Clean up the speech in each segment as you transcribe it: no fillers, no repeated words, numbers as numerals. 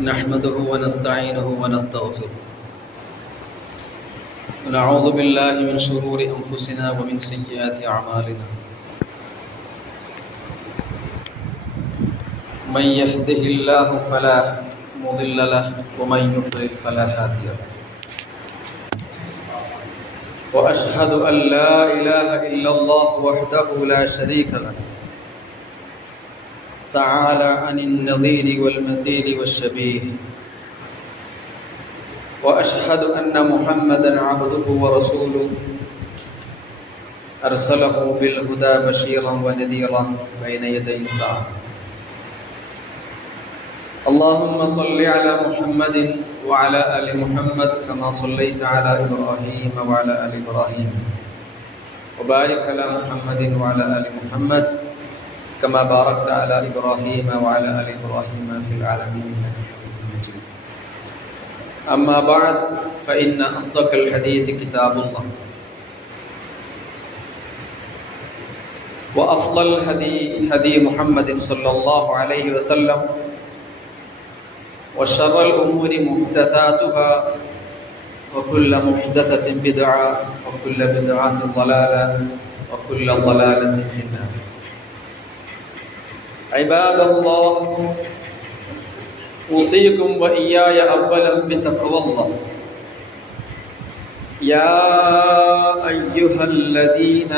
نحمده ونستعينه ونستغفره ونعوذ بالله من شرور أنفسنا ومن سيئات أعمالنا من يهده الله فلا مضل له ومن يضلل فلا هادي له وأشهد أن لا إله إلا الله وحده لا شريك له تعالى عن النظير والمثيل والشبيه وأشهد أن محمدًا عبده ورسوله أرسله بالهدى بشيرًا ونذيرًا بين يدي الساعة اللهم صل على محمد وعلى آل محمد كما صليت على إبراهيم وعلى آل إبراهيم وبارك على محمد وعلى آل محمد كما باركت على إبراهيم وعلى آل إبراهيم في العالمين إنك حميد مجيد أما بعد فإن أصدق الحديث كتاب الله وأفضل هدي محمد صلى الله عليه وسلم وشر الأمور محدثاتها وكل محدثة بدعة وكل بدعة ضلالة وكل ضلالة في النار عباد الله أوصيكم وإياي أولا بتقوى الله يا أيها الذين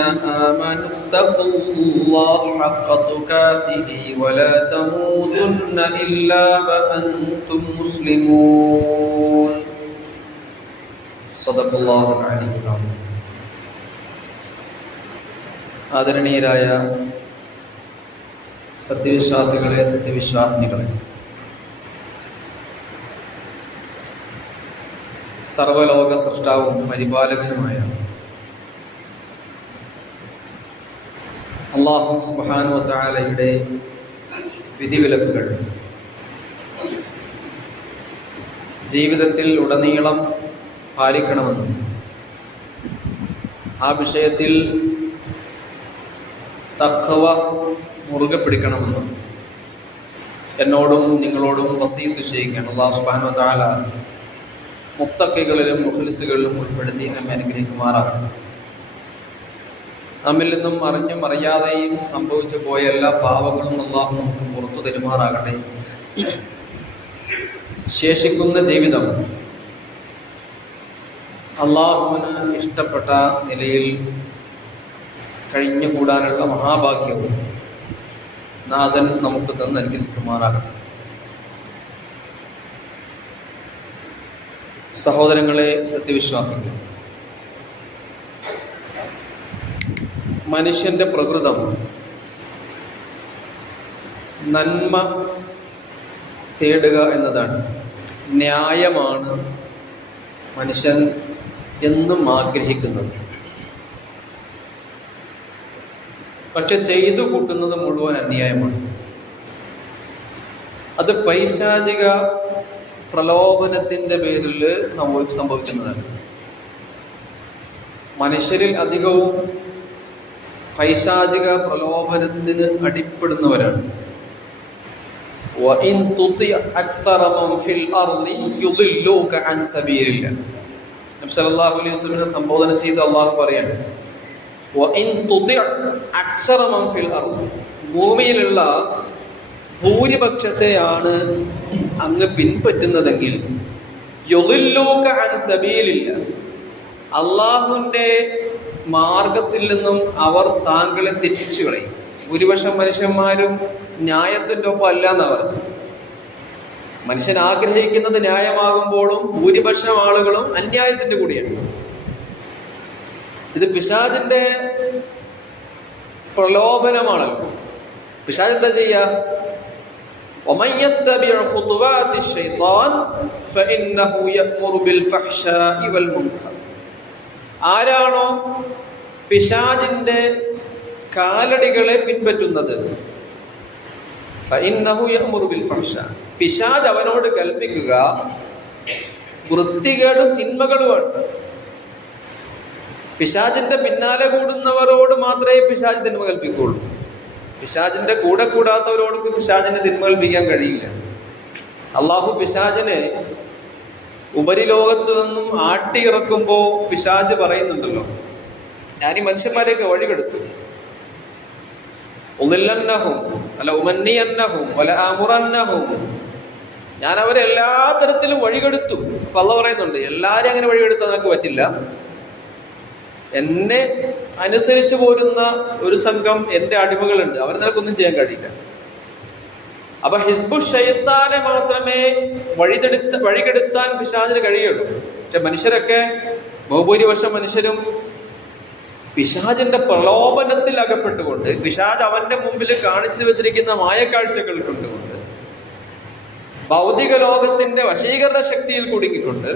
آمنوا اتقوا الله حق تقاته ولا تموتن إلا وأنتم مسلمون صدق الله العلي العظيم ആദരണീയരായ സത്യവിശ്വാസികളെ സത്യവിശ്വാസിനികളെ, സർവലോക സൃഷ്ടാവും പരിപാലകനുമായ അല്ലാഹു സുബ്ഹാനഹു വ തആലയുടെ വിധിവിലക്കുകൾ ജീവിതത്തിൽ ഉടനീളം പാലിക്കണമെന്നും ആ വിഷയത്തിൽ തഖ്വ മുറുകെ പിടിക്കണമെന്നും എന്നോടും നിങ്ങളോടും വസീയത്ത് ചെയ്യുകയാണ്. അല്ലാഹു സുബ്ഹാനഹു വ തആല മുത്തഖികളിലും മുഖ്ലിസുകളിലും ഉൾപ്പെടുത്തി നമ്മെ അനുഗ്രഹിക്കുമാറാകട്ടെ. നമ്മിൽ നിന്നും അറിഞ്ഞും അറിയാതെയും സംഭവിച്ചു പോയ എല്ലാ പാവങ്ങളും അല്ലാഹു നമുക്ക് പുറത്തു തരുമാറാകട്ടെ. ശേഷിക്കുന്ന ജീവിതം അല്ലാഹുവിന് ഇഷ്ടപ്പെട്ട നിലയിൽ കഴിഞ്ഞുകൂടാനുള്ള മഹാഭാഗ്യവും നാഥൻ നമുക്ക് തന്നനുഗ്രഹിക്കുമാറാകട്ടെ. സഹോദരങ്ങളെ സത്യവിശ്വാസികൾ, മനുഷ്യന്റെ പ്രകൃതം നന്മ തേടുക എന്നതാണ്. ന്യായമാണ് മനുഷ്യൻ എന്നും ആഗ്രഹിക്കുന്നത്. പക്ഷെ ചെയ്തു കൂട്ടുന്നത് മുഴുവൻ അന്യായമാണ്. അത് പൈശാചിക പ്രലോഭനത്തിൻ്റെ പേരിൽ സംഭവിക്കുന്നതാണ്. മനുഷ്യരിൽ അധികവും പൈശാചിക പ്രലോഭനത്തിന് അടിപ്പെടുന്നവരാണ്. നബി സല്ലല്ലാഹു അലൈഹി വസല്ലം സംബോധന ചെയ്ത് അല്ലാഹു പറയാണ്, ഭൂമിയിലുള്ള ഭൂരിപക്ഷത്തെയാണ് അങ്ങ് പിൻപറ്റുന്നതെങ്കിൽ അള്ളാഹുവിൻ്റെ മാർഗത്തിൽ നിന്നും അവർ താങ്കളെ തെറ്റിച്ചു കളയും. ഭൂരിപക്ഷം മനുഷ്യന്മാരും ന്യായത്തിൻ്റെ ഒപ്പം അല്ല എന്നവർ. മനുഷ്യൻ ആഗ്രഹിക്കുന്നത് ന്യായമാകുമ്പോഴും ഭൂരിപക്ഷം ആളുകളും അന്യായത്തിൻ്റെ കൂടിയാണ്. ഇത് പിശാചിന്റെ പ്രലോഭനമാണല്ലോ. പിശാച് എന്താ ചെയ്യുക? ആരാണോ പിശാചിന്റെ കാലടികളെ പിൻപറ്റുന്നത്, പിശാച് അവനോട് കൽപ്പിക്കുക വൃത്തികേടും തിന്മകളുമാണ്. പിശാചിന്റെ പിന്നാലെ കൂടുന്നവരോട് മാത്രമേ പിശാച് തിന്മ കൽപ്പിക്കുകയുള്ളൂ. പിശാചിന്റെ കൂടെ കൂടാത്തവരോട് പിശാചിനെ തിന്മ കൽപ്പിക്കാൻ കഴിയില്ല. അള്ളാഹു പിശാചിനെ ഉപരിലോകത്ത് നിന്നും ആട്ടിയിറക്കുമ്പോൾ പിശാച് പറയുന്നുണ്ടല്ലോ, ഞാൻ ഈ മനുഷ്യന്മാരെയൊക്കെ വഴികെടുത്തു, ഉളില്ലന്നഹും അല്ല ഉമന്നിയന്നഹും വല അമുറന്നഹും, ഞാൻ അവരെ എല്ലാ തരത്തിലും വഴികെടുത്തു. അപ്പൊ അള്ളാഹ് പറയുന്നുണ്ട്, എല്ലാവരും അങ്ങനെ വഴികെടുത്താൽ നിനക്ക് പറ്റില്ല. എന്നെ അനുസരിച്ച് പോരുന്ന ഒരു സംഘം എൻ്റെ അടിമകളുണ്ട്, അവർ നിനക്കൊന്നും ചെയ്യാൻ കഴിയില്ല. അപ്പൊ ഹിസ്ബു ശൈത്താനെ മാത്രമേ വഴികെടുത്താൻ പിശാചിന് കഴിയുള്ളൂ. പക്ഷെ മനുഷ്യരൊക്കെ, ബഹുഭൂരിപക്ഷം മനുഷ്യരും പിശാചിന്റെ പ്രലോഭനത്തിൽ അകപ്പെട്ടുകൊണ്ട്, പിശാച് അവന്റെ മുമ്പിൽ കാണിച്ചു വെച്ചിരിക്കുന്ന മായക്കാഴ്ചകൾ കൊണ്ടുകൊണ്ട്, ഭൗതിക ലോകത്തിന്റെ വശീകരണ ശക്തിയിൽ കുടുങ്ങിക്കൊണ്ട്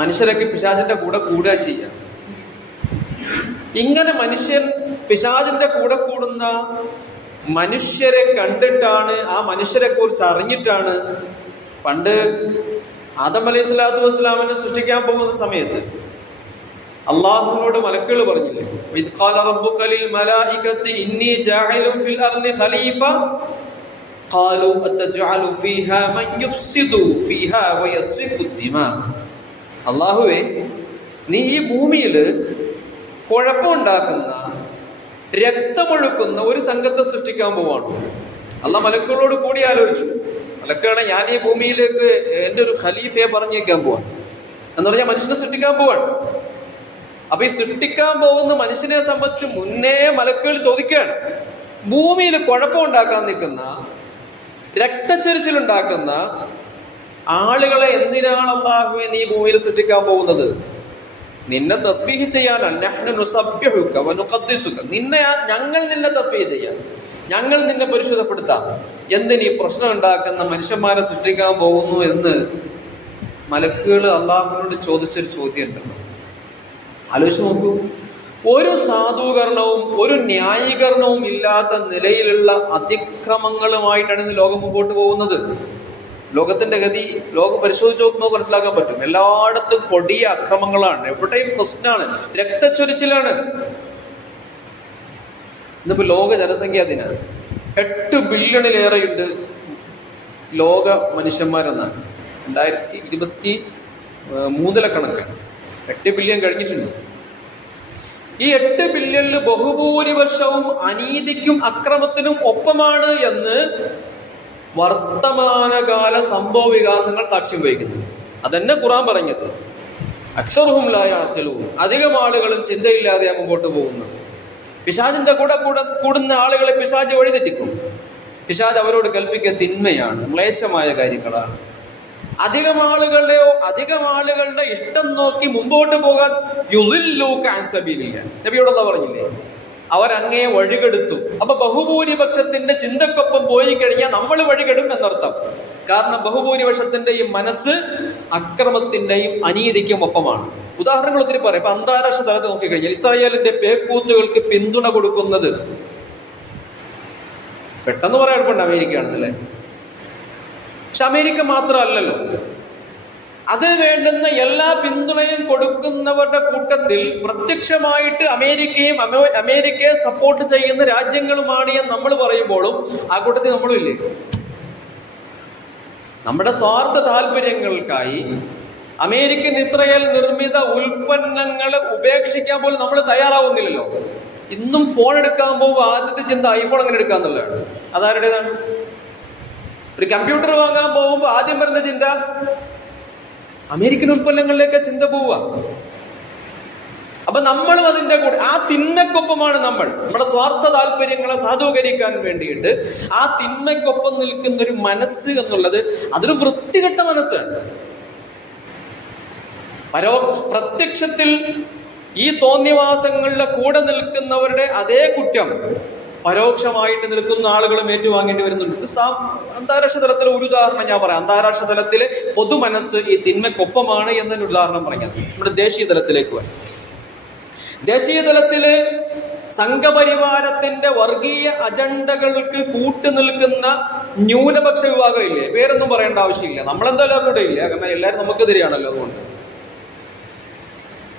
മനുഷ്യരൊക്കെ പിശാചിന്റെ കൂടെ കൂടുക ചെയ്യാം. ഇങ്ങനെ മനുഷ്യൻ പിശാചിന്റെ കൂടെ കൂടുന്ന മനുഷ്യരെ കണ്ടിട്ടാണ്, ആ മനുഷ്യരെ കുറിച്ച് അറിഞ്ഞിട്ടാണ് പണ്ട് ആദം അലൈഹി സ്വലാത്തു വസ്സലാമിനെ സൃഷ്ടിക്കാൻ പോകുന്ന സമയത്ത് അള്ളാഹുവിനോട് മലക്കുകൾ പറഞ്ഞില്ലേ, ഇദ് ഖാല റബ്ബുക ലിൽ മലായികത്തി ഇന്നി ജാഇലുൻ ഫിൽ അർളി ഖലീഫ ഖാലു അത്തജഅലു ഫീഹാ മൻ യുഫ്സിദു ഫീഹാ വയസ്ഫികു ദിമാ. അള്ളാഹുവേ, നീ ഈ ഭൂമിയിൽ കുഴപ്പമുണ്ടാക്കുന്ന, രക്തമൊഴുക്കുന്ന ഒരു സംഘത്തെ സൃഷ്ടിക്കാൻ പോവാണ്. അള്ളാഹ് മലക്കുകളോട് കൂടി ആലോചിച്ചു, മലക്കുകളെ, ഞാൻ ഈ ഭൂമിയിലേക്ക് എൻ്റെ ഒരു ഖലീഫയെ പറഞ്ഞേക്കാൻ പോവാണ് എന്ന് പറഞ്ഞാൽ മനുഷ്യനെ സൃഷ്ടിക്കാൻ പോവാണ്. അപ്പൊ ഈ സൃഷ്ടിക്കാൻ പോകുന്ന മനുഷ്യനെ സംബന്ധിച്ച് മുന്നേ മലക്കുകൾ ചോദിക്കുകയാണ്, ഭൂമിയിൽ കുഴപ്പമുണ്ടാക്കാൻ നിൽക്കുന്ന, രക്തച്ചൊരിച്ചിലുണ്ടാക്കുന്ന ആളുകളെ എന്തിനാണ് അല്ലാഹുവേ നീ ഭൂമിയിൽ സൃഷ്ടിക്കാൻ പോകുന്നത്? നിന്നെ തസ്ബീഹ് ചെയ്യാനാണ്. ഞങ്ങൾ നിന്നെ തസ്ബീഹ് ചെയ്യാം, ഞങ്ങൾ നിന്നെ പരിശുദ്ധപ്പെടുത്താം. എന്തിനീ പ്രശ്നം ഉണ്ടാക്കുന്ന മനുഷ്യന്മാരെ സൃഷ്ടിക്കാൻ പോകുന്നു എന്ന് മലക്കുകൾ അള്ളാഹുവിനോട് ചോദിച്ചൊരു ചോദ്യം ഉണ്ടല്ലോ. ആലോചിച്ച് നോക്കൂ. ഒരു സാധൂകരണവും ഒരു ന്യായീകരണവും ഇല്ലാത്ത നിലയിലുള്ള അതിക്രമങ്ങളുമായിട്ടാണ് ഇന്ന് ലോകം മുമ്പോട്ട് പോകുന്നത്. ലോകത്തിന്റെ ഗതി ലോകം പരിശോധിച്ച് നോക്കുമ്പോൾ മനസ്സിലാക്കാൻ പറ്റും. എല്ലായിടത്തും കൊടിയ അക്രമങ്ങളാണ്, എവിടെയും പ്രശ്നമാണ്, രക്തച്ചൊരിച്ചിലാണ്. ഇന്നിപ്പോ ലോക ജനസംഖ്യാ ദിനം 8 ബില്യണിലേറെയുണ്ട് ലോക മനുഷ്യന്മാരെന്നാണ് 2023 കണക്കാണ്. 8 ബില്യൺ കഴിഞ്ഞിട്ടുണ്ട്. ഈ 8 ബില്യണിൽ ബഹുഭൂരിപക്ഷവും അനീതിക്കും അക്രമത്തിനും ഒപ്പമാണ് എന്ന് വർത്തമാനകാല സംഭവ വികാസങ്ങൾ സാക്ഷ്യം വഹിക്കുന്നു. അതെന്നെ ഖുർആൻ പറഞ്ഞത്. അക്സറുഹും ലാ യഅഖിലൂൻ, അധികം ആളുകളും ചിന്തയില്ലാതെ മുമ്പോട്ട് പോകുന്നത്. പിശാചിന്റെ കൂടെ കൂടുന്ന ആളുകളെ പിശാച് വഴിതെറ്റിക്കും. പിശാച് അവരോട് കൽപ്പിക്കുക തിന്മയാണ്, ക്ലേശമായ കാര്യങ്ങളാണ്. അധികം ആളുകളുടെ ഇഷ്ടം നോക്കി മുമ്പോട്ട് പോകാൻ യുളില്ലൂക അൻ സബീലില്ലാഹ്, നബിയോടല്ലാഹ് പറഞ്ഞില്ലേ, അവരങ്ങേ വഴികെടുത്തു. അപ്പൊ ബഹുഭൂരിപക്ഷത്തിന്റെ ചിന്തക്കൊപ്പം പോയി കഴിഞ്ഞാൽ നമ്മൾ വഴികെടും എന്നർത്ഥം. കാരണം ബഹുഭൂരിപക്ഷത്തിന്റെ ഈ മനസ്സ് അക്രമത്തിന്റെയും അനീതിക്കും ഒപ്പമാണ്. ഉദാഹരണങ്ങൾ ഒത്തിരി പറയാം. ഇപ്പൊ അന്താരാഷ്ട്ര തലത്തിൽ നോക്കിക്കഴിഞ്ഞാൽ ഇസ്രായേലിന്റെ പേക്കൂത്തുകൾക്ക് പിന്തുണ കൊടുക്കുന്നത്, പെട്ടെന്ന് പറയാൻ എളുപ്പമുണ്ട്, അമേരിക്കയാണെന്നല്ലേ. പക്ഷെ അമേരിക്ക മാത്രമല്ലല്ലോ, അതിന് വേണ്ടുന്ന എല്ലാ പിന്തുണയും കൊടുക്കുന്നവരുടെ കൂട്ടത്തിൽ പ്രത്യക്ഷമായിട്ട് അമേരിക്കയെ സപ്പോർട്ട് ചെയ്യുന്ന രാജ്യങ്ങളുമാണ് എന്ന് നമ്മൾ പറയുമ്പോഴും ആ കൂട്ടത്തിൽ നമ്മളും ഇല്ലേ? നമ്മുടെ സ്വാർത്ഥ താല്പര്യങ്ങൾക്കായി അമേരിക്കൻ ഇസ്രായേൽ നിർമ്മിത ഉൽപ്പന്നങ്ങളെ ഉപേക്ഷിക്കാൻ പോലും നമ്മൾ തയ്യാറാവുന്നില്ലല്ലോ. ഇന്നും ഫോൺ എടുക്കാൻ പോകുമ്പോൾ ആദ്യത്തെ ചിന്ത ഐഫോൺ അങ്ങനെ എടുക്കാന്നുള്ളതാണ്. അതാരുടേതാണ്? ഒരു കമ്പ്യൂട്ടർ വാങ്ങാൻ പോകുമ്പോൾ ആദ്യം വരുന്ന ചിന്ത അമേരിക്കൻ ഉൽപ്പന്നങ്ങളിലേക്ക് ചിന്ത പോവുക. അപ്പൊ നമ്മളും അതിന്റെ കൂടെ ആ തിന്മയ്ക്കൊപ്പമാണ്. നമ്മുടെ സ്വാർത്ഥ താല്പര്യങ്ങളെ സാധൂകരിക്കാൻ വേണ്ടിയിട്ട് ആ തിന്മയ്ക്കൊപ്പം നിൽക്കുന്ന ഒരു മനസ്സ് എന്നുള്ളത് അതൊരു വൃത്തികെട്ട മനസ്സാണ്. പ്രത്യക്ഷത്തിൽ ഈ തോന്നിവാസങ്ങളുടെ കൂടെ നിൽക്കുന്നവരുടെ അതേ കുറ്റം പരോക്ഷമായിട്ട് നിൽക്കുന്ന ആളുകളും ഏറ്റുവാങ്ങേണ്ടി വരുന്നുണ്ട്. ഇത് അന്താരാഷ്ട്ര തലത്തിലെ ഒരു ഉദാഹരണം ഞാൻ പറയാം. അന്താരാഷ്ട്ര തലത്തിലെ പൊതുമനസ്സ് ഈ തിന്മയ്ക്കൊപ്പമാണ് എന്നൊരു ഉദാഹരണം പറയാം. നമ്മുടെ ദേശീയ തലത്തിലേക്ക് വരാം. ദേശീയ തലത്തില് സംഘപരിവാരത്തിന്റെ വർഗീയ അജണ്ടകൾക്ക് കൂട്ടുനിൽക്കുന്ന ന്യൂനപക്ഷ വിഭാഗം ഇല്ലേ? പേരൊന്നും പറയേണ്ട ആവശ്യമില്ല, നമ്മളെന്തായാലും കൂടെ ഇല്ല, കാരണം എല്ലാവരും നമുക്കെതിരെയാണല്ലോ. അതുകൊണ്ട്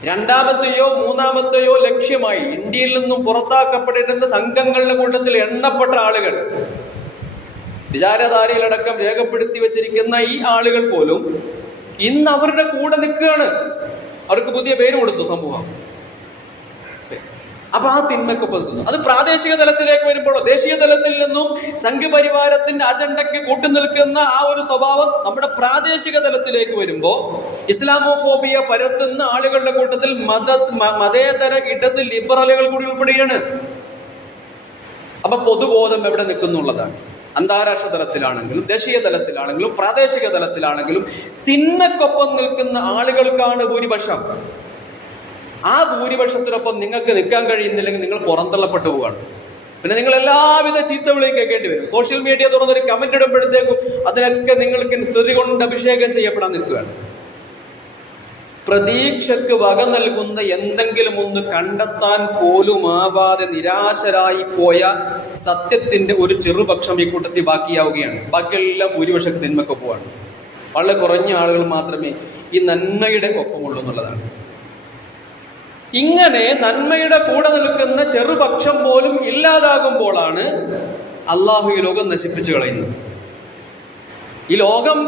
രണ്ടാമത്തെയോ മൂന്നാമത്തെയോ ലക്ഷ്യമായി ഇന്ത്യയിൽ നിന്നും പുറത്താക്കപ്പെടേണ്ടുന്ന സംഘങ്ങളുടെ കൂട്ടത്തിൽ എണ്ണപ്പെട്ട ആളുകൾ വിചാരധാരയിലടക്കം രേഖപ്പെടുത്തി വെച്ചിരിക്കുന്ന ഈ ആളുകൾ പോലും ഇന്ന് അവരുടെ കൂടെ നിൽക്കുകയാണ്. അവർക്ക് പുതിയ പേര് കൊടുത്തു സമൂഹം. അപ്പൊ ആ തിന്മയ്ക്കൊപ്പം നിൽക്കുന്നു. അത് പ്രാദേശിക തലത്തിലേക്ക് വരുമ്പോൾ ദേശീയ തലത്തിൽ നിന്നും സംഘപരിവാരത്തിന്റെ അജണ്ടയ്ക്ക് കൂട്ടുനിൽക്കുന്ന ആ ഒരു സ്വഭാവം നമ്മുടെ പ്രാദേശിക തലത്തിലേക്ക് വരുമ്പോൾ ഇസ്ലാമോഫോബിയ പരത്തുന്ന ആളുകളുടെ കൂട്ടത്തിൽ മതേതര ഇടത് ലിബറലുകൾ കൂടി ഉൾപ്പെടുകയാണ്. അപ്പൊ പൊതുബോധം എവിടെ നിൽക്കുന്നുള്ളതാണ്. അന്താരാഷ്ട്ര തലത്തിലാണെങ്കിലും ദേശീയ തലത്തിലാണെങ്കിലും പ്രാദേശിക തലത്തിലാണെങ്കിലും തിന്മയ്ക്കൊപ്പം നിൽക്കുന്ന ആളുകൾക്കാണ് ഭൂരിപക്ഷം. ആ ഭൂരിപക്ഷത്തിനൊപ്പം നിങ്ങൾക്ക് നിൽക്കാൻ കഴിയുന്നില്ലെങ്കിൽ നിങ്ങൾ പുറന്തള്ളപ്പെട്ടു പോവുകയാണ്. പിന്നെ നിങ്ങൾ എല്ലാവിധ ചീത്തവിളിയും കേൾക്കേണ്ടി വരും. സോഷ്യൽ മീഡിയ തുറന്നൊരു കമന്റ് ഇടുമ്പോഴത്തേക്കും അതിനൊക്കെ നിങ്ങൾക്ക് സ്തുതി കൊണ്ട് അഭിഷേകം ചെയ്യപ്പെടാൻ നിൽക്കുകയാണ്. പ്രതീക്ഷക്ക് വക നൽകുന്ന എന്തെങ്കിലും ഒന്ന് കണ്ടെത്താൻ പോലും ആവാതെ നിരാശരായി പോയ സത്യത്തിന്റെ ഒരു ചെറുപക്ഷം ഈ കൂട്ടത്തിൽ ബാക്കിയാവുകയാണ്. ബാക്കിയെല്ലാം ഭൂരിപക്ഷക്ക് തിന്മക്ക് പോവാണ്. വളരെ കുറഞ്ഞ ആളുകൾ മാത്രമേ ഈ നന്മയുടെ ഒപ്പമുള്ളൂ എന്നുള്ളതാണ്. ഇങ്ങനെ നന്മയുടെ കൂടെ നിൽക്കുന്ന ചെറുപക്ഷം പോലും ഇല്ലാതാകുമ്പോഴാണ് അള്ളാഹു ഈ ലോകം നശിപ്പിച്ചു കളയുന്നത്. ഈ ലോകം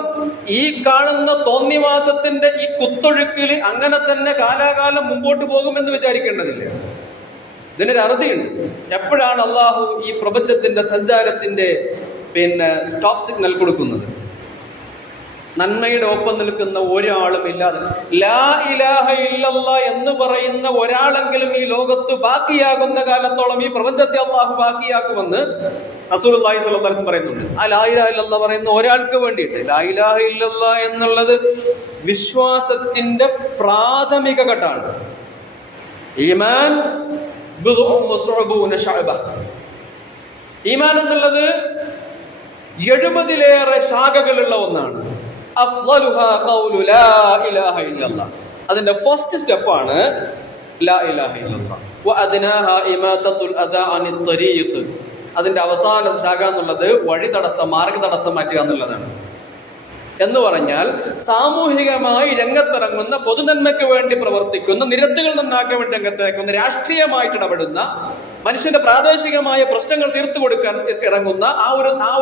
ഈ കാണുന്ന തോന്നിവാസത്തിന്റെ ഈ കുത്തൊഴുക്കിൽ അങ്ങനെ തന്നെ കാലാകാലം മുമ്പോട്ട് പോകുമെന്ന് വിചാരിക്കേണ്ടതില്ല. ഇതിനൊരു അറുതിയുണ്ട്. എപ്പോഴാണ് അള്ളാഹു ഈ പ്രപഞ്ചത്തിന്റെ സഞ്ചാരത്തിന്റെ സ്റ്റോപ്പ് സിഗ്നൽ കൊടുക്കുന്നത്? നന്മയുടെ ഒപ്പം നിൽക്കുന്ന ഒരാളും ഇല്ലാതെ ലാ ഇലാഹ ഇല്ലല്ലാഹ് എന്ന് പറയുന്ന ഒരാളെങ്കിലും ഈ ലോകത്ത് ബാക്കിയാകുന്ന കാലത്തോളം ഈ പ്രപഞ്ചത്തെ അള്ളാഹു ബാക്കിയാക്കുമെന്ന് റസൂലുള്ളാഹി സ്വല്ലല്ലാഹു അലൈഹി വസല്ലം പറയുന്നുണ്ട്. ആ ലാ ഇലാഹ ഇല്ലല്ലാഹ് പറയുന്ന ഒരാൾക്ക് വേണ്ടിയിട്ട് ലാ ഇലാഹ ഇല്ലല്ലാഹ് എന്നുള്ളത് വിശ്വാസത്തിന്റെ പ്രാഥമിക ഘട്ടമാണ്. ഈമാൻ ഈമാൻ എന്നുള്ളത് 70-ലേറെ ശാഖകളുള്ള ഒന്നാണ്. അതിന്റെ ഫസ്റ്റ് സ്റ്റെപ്പാണ് ലാ ഇലാഹ ഇല്ലല്ലാഹ്. അതിന്റെ അവസാന ശാഖ എന്നുള്ളത് വഴി തടസ്സം, മാർഗ തടസ്സം മാറ്റുക എന്നുള്ളതാണ്. എന്ന് പറഞ്ഞാൽ സാമൂഹികമായി രംഗത്തിറങ്ങുന്ന പൊതുനന്മയ്ക്ക് വേണ്ടി പ്രവർത്തിക്കുന്ന, നിരത്തുകൾ നന്നാക്കാൻ വേണ്ടി രംഗത്തിറങ്ങുന്ന, രാഷ്ട്രീയമായിട്ട് ഇടപെടുന്ന, മനുഷ്യന്റെ പ്രാദേശികമായ പ്രശ്നങ്ങൾ തീർത്തു കൊടുക്കാൻ ഇറങ്ങുന്ന ആ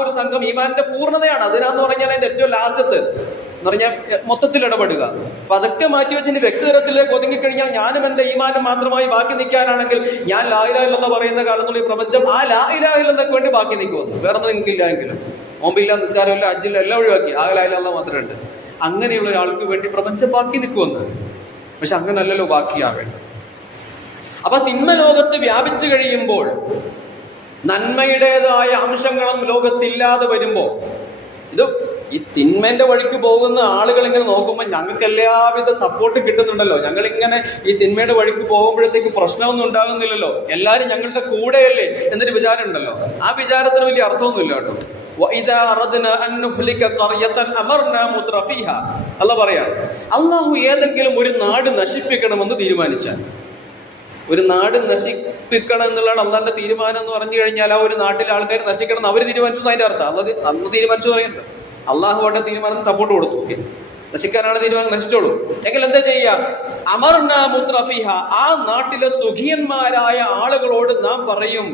ഒരു സംഘം ഈമാനിന്റെ പൂർണ്ണതയാണ്. അതിനാന്ന് പറഞ്ഞാൽ അതിന്റെ ഏറ്റവും ലാസ്റ്റത്ത് എന്ന് പറഞ്ഞാൽ മൊത്തത്തിൽ ഇടപെടുക. അപ്പൊ അതൊക്കെ മാറ്റി വെച്ച് വ്യക്തിതലത്തിലേക്ക് ഒതുങ്ങിക്കഴിഞ്ഞാൽ ഞാനും എന്റെ ഈമാനും മാത്രമായി ബാക്കി നിൽക്കാനാണെങ്കിൽ ഞാൻ ലാ ഇലാഹ ഇല്ലല്ലാഹ് പറയുന്ന കാലത്തുള്ള ഈ പ്രപഞ്ചം ആ ലാ ഇലാഹ ഇല്ലല്ലാഹ്ക്ക് വേണ്ടി ബാക്കി നിൽക്കുമെന്ന്. വേറെ ഒന്നും നിങ്ങൾക്കില്ല എങ്കിലും നോമ്പില്ല, നിസ്കാരമില്ല, ഹജ്ജില്ല, എല്ലാം ഒഴിവാക്കി ആ ലാ ഇലാഹ ഇല്ലല്ലാഹ് മാത്രമേ ഉണ്ട്. അങ്ങനെയുള്ള ഒരാൾക്ക് വേണ്ടി പ്രപഞ്ചം ബാക്കി നിൽക്കുമെന്ന്. പക്ഷെ അങ്ങനല്ലല്ലോ ബാക്കിയാവേണ്ടത്. അപ്പൊ തിന്മ ലോകത്ത് വ്യാപിച്ചു കഴിയുമ്പോൾ നന്മയുടേതായ അംശങ്ങളും ലോകത്തില്ലാതെ വരുമ്പോൾ ഇത് ഈ തിന്മേന്റെ വഴിക്ക് പോകുന്ന ആളുകൾ ഇങ്ങനെ നോക്കുമ്പോൾ ഞങ്ങൾക്ക് എല്ലാവിധ സപ്പോർട്ട് കിട്ടുന്നുണ്ടല്ലോ, ഞങ്ങളിങ്ങനെ ഈ തിന്മയുടെ വഴിക്ക് പോകുമ്പോഴത്തേക്ക് പ്രശ്നമൊന്നും ഉണ്ടാകുന്നില്ലല്ലോ, എല്ലാവരും ഞങ്ങളുടെ കൂടെയല്ലേ എന്നൊരു വിചാരം ഉണ്ടല്ലോ. ആ വിചാരത്തിന് വലിയ അർത്ഥമൊന്നുമില്ല കേട്ടോ. അല്ല പറയാണ്, അള്ളാഹു ഏതെങ്കിലും ഒരു നാട് നശിപ്പിക്കണമെന്ന് തീരുമാനിച്ചാൽ, ഒരു നാട് നശിപ്പിക്കണം എന്നുള്ളതാണ് അള്ളാന്റെ തീരുമാനം എന്ന് പറഞ്ഞു കഴിഞ്ഞാൽ ആ ഒരു നാട്ടിലെ ആൾക്കാർ നശിക്കണം എന്ന് അവർ തീരുമാനിച്ചു അതിന്റെ അർത്ഥം. അന്ന് തീരുമാനിച്ചു പറയുന്നത് അള്ളാഹുവാന്റെ തീരുമാനം സപ്പോർട്ട് കൊടുത്തു. ഓക്കെ, നശിക്കാനാണ് തീരുമാനം, നശിച്ചോളൂ. എങ്കിൽ എന്താ ചെയ്യുക? അമർന മുത്രഫിഹ, ആ നാട്ടിലെ സുഖിയന്മാരായ ആളുകളോട് നാം പറയും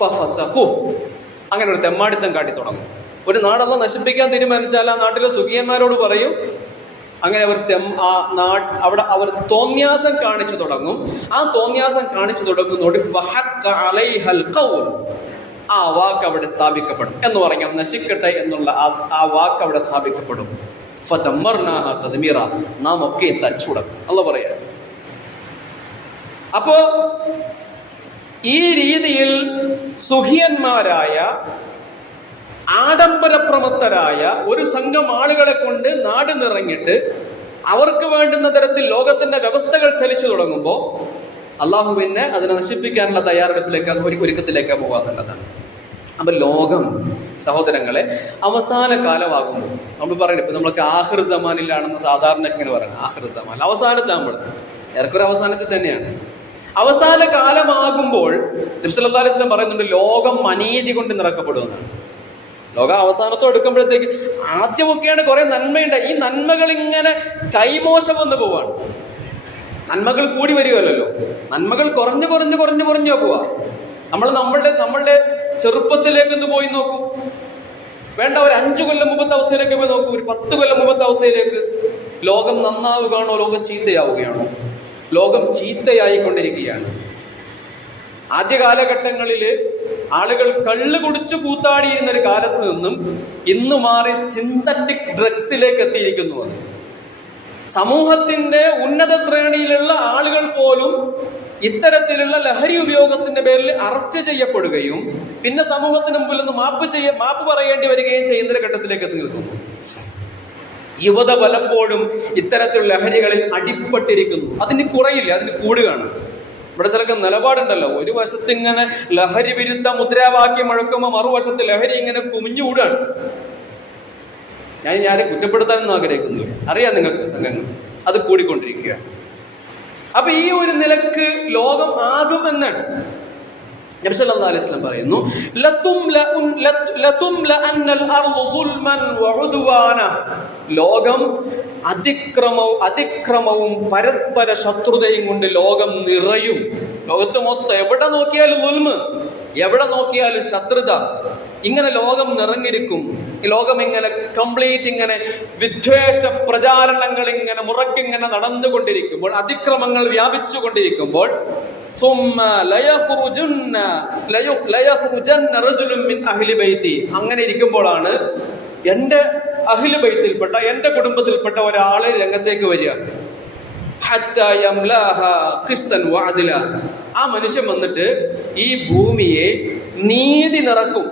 ഫഫസഖു, അങ്ങനെ ഒരു തെമ്മാടിത്തം കാട്ടി തുടങ്ങും. ഒരു നാടല്ല നശിപ്പിക്കാൻ തീരുമാനിച്ചാൽ ആ നാട്ടിലെ സുഖിയന്മാരോട് പറയും. അങ്ങനെ അവിടെ അവർ തോന്യാസം കാണിച്ചു തുടങ്ങും. ആ തോന്യാസം കാണിച്ചു തുടങ്ങുന്നതോട് ഫഹഖ അലൈഹൽ ഖൗൽ, ആ വാക്ക് അവിടെ സ്ഥാപിക്കപ്പെടും. എന്ന് പറഞ്ഞാൽ നശിക്കട്ടെ എന്നുള്ള ആ വാക്ക് അവിടെ സ്ഥാപിക്കപ്പെടും. ഫദമ്മർനാഹ തദ്മീറ, നാം ഒക്കെ തച്ചുടക്കും അല്ല പറയാ. അപ്പോ ഈ രീതിയിൽ സുഖിയന്മാരായ ആഡംബരപ്രമത്തരായ ഒരു സംഘം ആളുകളെ കൊണ്ട് നാട് നിറഞ്ഞിട്ട് അവർക്ക് വേണ്ടുന്ന തരത്തിൽ ലോകത്തിന്റെ വ്യവസ്ഥകൾ ചലിച്ചു തുടങ്ങുമ്പോൾ അള്ളാഹു പിന്നെ അതിനെ നശിപ്പിക്കാനുള്ള തയ്യാറെടുപ്പിലേക്ക് ഒരുക്കത്തിലേക്ക് പോകാന്നുള്ളതാണ്. അപ്പൊ ലോകം സഹോദരങ്ങളെ അവസാന കാലമാകുമ്പോൾ നമ്മൾ പറയുന്നത്, ഇപ്പൊ നമ്മളൊക്കെ ആഖിർ സമാനിലാണെന്ന് സാധാരണ ഇങ്ങനെ പറയുന്നത്. ആഖിർ സമാൻ അവസാനത്തെ, നമ്മൾ ഏറെക്കൊരു അവസാനത്തിൽ തന്നെയാണ്. അവസാന കാലമാകുമ്പോൾ നബി സല്ലല്ലാഹു അലൈഹി വസല്ലം പറയുന്നുണ്ട്, ലോകം അനീതി കൊണ്ട് നിറക്കപ്പെടുമെന്നാണ്. ലോകം അവസാനത്തോട് എടുക്കുമ്പോഴത്തേക്ക് ആദ്യമൊക്കെയാണ് കുറെ നന്മയുണ്ട്, ഈ നന്മകൾ ഇങ്ങനെ കൈമോശം വന്ന് പോവാണ്. നന്മകൾ കൂടി വരികയല്ലോ, നന്മകൾ കുറഞ്ഞു പോവാ. നമ്മളുടെ ചെറുപ്പത്തിലേക്ക് ഒന്ന് പോയി നോക്കൂ. വേണ്ട, ഒരു 5 കൊല്ലം മുമ്പത്തെ അവസ്ഥയിലേക്ക് പോയി നോക്കൂ, ഒരു 10 കൊല്ലം മുമ്പത്തെ അവസ്ഥയിലേക്ക്. ലോകം നന്നാവുകയാണോ, ലോകം ചീത്തയാവുകയാണോ? ലോകം ചീത്തയായിക്കൊണ്ടിരിക്കുകയാണ്. ആദ്യ കാലഘട്ടങ്ങളിൽ ആളുകൾ കള്ള് കുടിച്ചു കൂത്താടിയിരുന്ന ഒരു കാലത്ത് നിന്നും ഇന്ന് മാറി സിന്തറ്റിക് ഡ്രഗ്സിലേക്ക് എത്തിയിരിക്കുന്നു. അത് സമൂഹത്തിന്റെ ഉന്നത ശ്രേണിയിലുള്ള ആളുകൾ പോലും ഇത്തരത്തിലുള്ള ലഹരി ഉപയോഗത്തിന്റെ പേരിൽ അറസ്റ്റ് ചെയ്യപ്പെടുകയും പിന്നെ സമൂഹത്തിന് മുമ്പിൽ നിന്ന് മാപ്പ് പറയേണ്ടി വരികയും ചെയ്യുന്ന ഒരു ഘട്ടത്തിലേക്ക് എത്തി നിൽക്കുന്നു. യുവത പലപ്പോഴും ഇത്തരത്തിലുള്ള ലഹരികളിൽ അടിപ്പെട്ടിരിക്കുന്നു. അതിന് കുറയില്ല, അതിന് കൂടുകയാണ്. ഇവിടെ ചിലക്ക് നിലപാടുണ്ടല്ലോ, ഒരു വശത്ത് ഇങ്ങനെ ലഹരി വിരുദ്ധ മുദ്രാവാക്യം മുഴക്കുമ്പോൾ മറുവശത്ത് ലഹരി ഇങ്ങനെ കുമിഞ്ഞുകൂടാണ്. ഞാൻ കുറ്റപ്പെടുത്താനൊന്നും ആഗ്രഹിക്കുന്നില്ല, അറിയാം നിങ്ങൾക്ക് സംഘങ്ങൾ, അത് കൂടിക്കൊണ്ടിരിക്കുക. അപ്പൊ ഈ ഒരു നിലക്ക് ലോകം ആകും എന്നാണ് നബി സല്ലല്ലാഹു അലൈഹി വസല്ലം പറയുന്നു. ലോകം അതിക്രമവും പരസ്പര ശത്രുതയും കൊണ്ട് ലോകം നിറയും. ലോകത്ത് മൊത്തം എവിടെ നോക്കിയാലും ദുൽമ്, എവിടെ നോക്കിയാലും ശത്രുത, ഇങ്ങനെ ലോകം നിറഞ്ഞിരിക്കും. ഈ ലോകം ഇങ്ങനെ കംപ്ലീറ്റ് ഇങ്ങനെ വിദ്വേഷ പ്രചാരണങ്ങൾ ഇങ്ങനെ മുറക്കിങ്ങനെ നടന്നുകൊണ്ടിരിക്കുമ്പോൾ, അതിക്രമങ്ങൾ വ്യാപിച്ചു കൊണ്ടിരിക്കുമ്പോൾ, അങ്ങനെ ഇരിക്കുമ്പോഴാണ് എൻ്റെ അഹ്ലു ബൈത്തിൽപ്പെട്ട, എൻ്റെ കുടുംബത്തിൽപ്പെട്ട ഒരാള് രംഗത്തേക്ക് വരിക. ആ മനുഷ്യൻ വന്നിട്ട് ഈ ഭൂമിയെ നീതി നിറക്കും.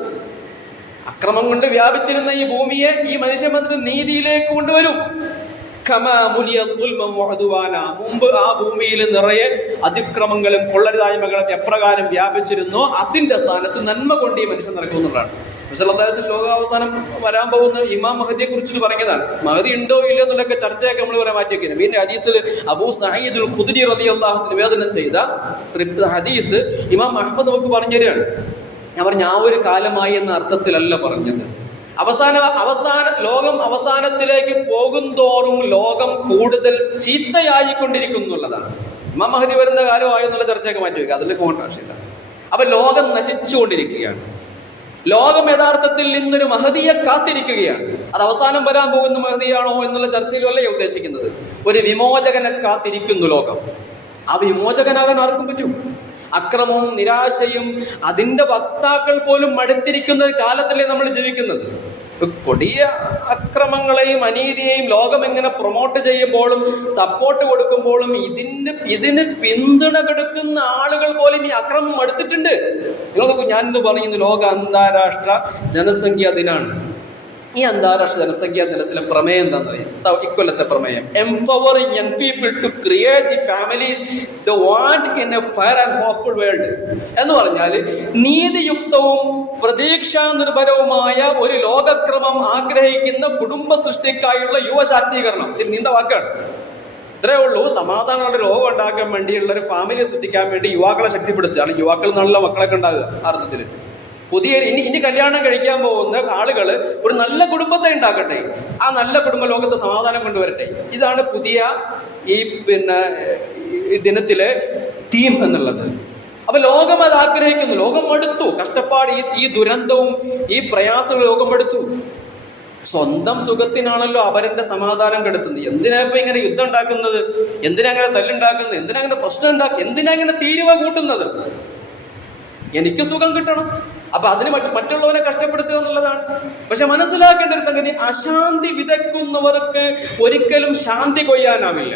അക്രമം കൊണ്ട് വ്യാപിച്ചിരുന്ന ഈ ഭൂമിയെ ഈ മനുഷ്യൻ വന്നിട്ട് നീതിയിലേക്ക് കൊണ്ടുവരും. മുമ്പ് ആ ഭൂമിയിൽ നിറയെ അതിക്രമങ്ങളും കൊള്ളരുതായ്മകളും എപ്രകാരം വ്യാപിച്ചിരുന്നോ അതിന്റെ സ്ഥാനത്ത് നന്മ കൊണ്ട് ഈ മനുഷ്യൻ നടക്കുമെന്നുള്ളതാണ്. ലോകാവസാനം വരാൻ പോകുന്ന ഇമാം മഹദിയെ കുറിച്ച് പറഞ്ഞതാണ്. മഹദി ഉണ്ടോ ഇല്ലയോ എന്നുള്ളൊക്കെ ചർച്ചയൊക്കെ നമ്മൾ പറയാൻ മാറ്റി വെക്കുന്നത്. പിന്നെ ഹദീസിൽ അബൂ സഈദുൽ ഖുദ്രി റളിയല്ലാഹു അൻഹു നിവേദനം ചെയ്ത ഹദീസ് ഇമാം അഹ്മദ് നമുക്ക് പറഞ്ഞു തരികയാണ്. ഞാൻ പറഞ്ഞു, ആ ഒരു കാലമായി എന്ന അർത്ഥത്തിലല്ല പറഞ്ഞത്. ലോകം അവസാനത്തിലേക്ക് പോകുന്തോറും ലോകം കൂടുതൽ ചീത്തയായിക്കൊണ്ടിരിക്കുന്നു എന്നുള്ളതാണ്. ഇമാം മഹദി വരുന്ന കാലമായെന്നുള്ള ചർച്ചയൊക്കെ മാറ്റി വെക്കുക, അതിന്റെ പോകേണ്ട ആവശ്യമില്ല. അപ്പൊ ലോകം നശിച്ചുകൊണ്ടിരിക്കുകയാണ്. ലോകം യഥാർത്ഥത്തിൽ ഇന്നൊരു മഹദിയെ കാത്തിരിക്കുകയാണ്. അത് അവസാനം വരാൻ പോകുന്ന മഹദിയാണോ എന്നുള്ള ചർച്ചയിലല്ല ഉദ്ദേശിക്കുന്നത്. ഒരു വിമോചകനെ കാത്തിരിക്കുന്നു ലോകം. ആ വിമോചകനാകാൻ ആർക്കും പറ്റും? അക്രമവും നിരാശയും അതിന്റെ വക്താക്കൾ പോലും മടുത്തിരിക്കുന്ന ഒരു കാലത്തല്ലേ നമ്മൾ ജീവിക്കുന്നത്. കൊടിയ അക്രമങ്ങളെയും അനീതിയെയും ലോകം എങ്ങനെ പ്രൊമോട്ട് ചെയ്യുമ്പോഴും സപ്പോർട്ട് കൊടുക്കുമ്പോഴും ഇതിന് പിന്തുണ കൊടുക്കുന്ന ആളുകൾ പോലും ഈ അക്രമം മടുത്തിട്ടുണ്ട്. നിങ്ങൾ ഞാനിന്ന് പറയുന്നു, ലോക അന്താരാഷ്ട്ര ജനസംഖ്യാ ദിനാണ്. ഈ അന്താരാഷ്ട്ര ജനസംഖ്യാ ദിനത്തിലെ പ്രമേയം എന്താണെന്ന് ഇക്കൊല്ലത്തെ പ്രമേയം, empowering young people to create the families they want in a fair and hopeful world എന്ന് പറഞ്ഞാൽ നീതിയുക്തവും പ്രതീക്ഷാ നിർഭരവുമായ ഒരു ലോകക്രമം ആഗ്രഹിക്കുന്ന കുടുംബ സൃഷ്ടിക്കായുള്ള യുവശാക്തീകരണം. ഇത് നീണ്ട വാക്കാണ്. ഇത്രയേ ഉള്ളൂ. സമാധാനമുള്ള ലോകം ഉണ്ടാക്കാൻ വേണ്ടിയുള്ള ഒരു ഫാമിലി സൃഷ്ടിക്കാൻ വേണ്ടി യുവാക്കളെ ശക്തിപ്പെടുത്തുകയാണ്. യുവാക്കൾ നല്ല മക്കളൊക്കെ ഉണ്ടാകുക. അർത്ഥത്തിൽ പുതിയ ഇനി കല്യാണം കഴിക്കാൻ പോകുന്ന ആളുകൾ ഒരു നല്ല കുടുംബത്തെ ഉണ്ടാക്കട്ടെ. ആ നല്ല കുടുംബ ലോകത്ത് സമാധാനം കൊണ്ടുവരട്ടെ. ഇതാണ് പുതിയ ഈ ദിനത്തിലെ തീം എന്നുള്ളത്. അപ്പൊ ലോകം അത് ആഗ്രഹിക്കുന്നു. ലോകം മടുത്തു. കഷ്ടപ്പാട്, ഈ ദുരന്തവും ഈ പ്രയാസവും ലോകം മടുത്തു. സ്വന്തം സുഖത്തിനാണല്ലോ അവരന്റെ സമാധാനം കെടുത്തുന്നത്. എന്തിനാ ഇപ്പൊ ഇങ്ങനെ യുദ്ധം ഉണ്ടാക്കുന്നത്? എന്തിനാ അങ്ങനെ തല്ലുണ്ടാക്കുന്നത്? എന്തിനാ അങ്ങനെ പ്രശ്നം ഉണ്ടാക്കുക? എന്തിനാ അങ്ങനെ തീരുവ കൂട്ടുന്നത്? എനിക്ക് സുഖം കിട്ടണം, അപ്പൊ അതിന് മറ്റുള്ളവനെ കഷ്ടപ്പെടുത്തുക എന്നുള്ളതാണ്. പക്ഷെ മനസ്സിലാക്കേണ്ട ഒരു സംഗതി, അശാന്തി വിതയ്ക്കുന്നവർക്ക് ഒരിക്കലും ശാന്തി കൊയ്യാനാവില്ല.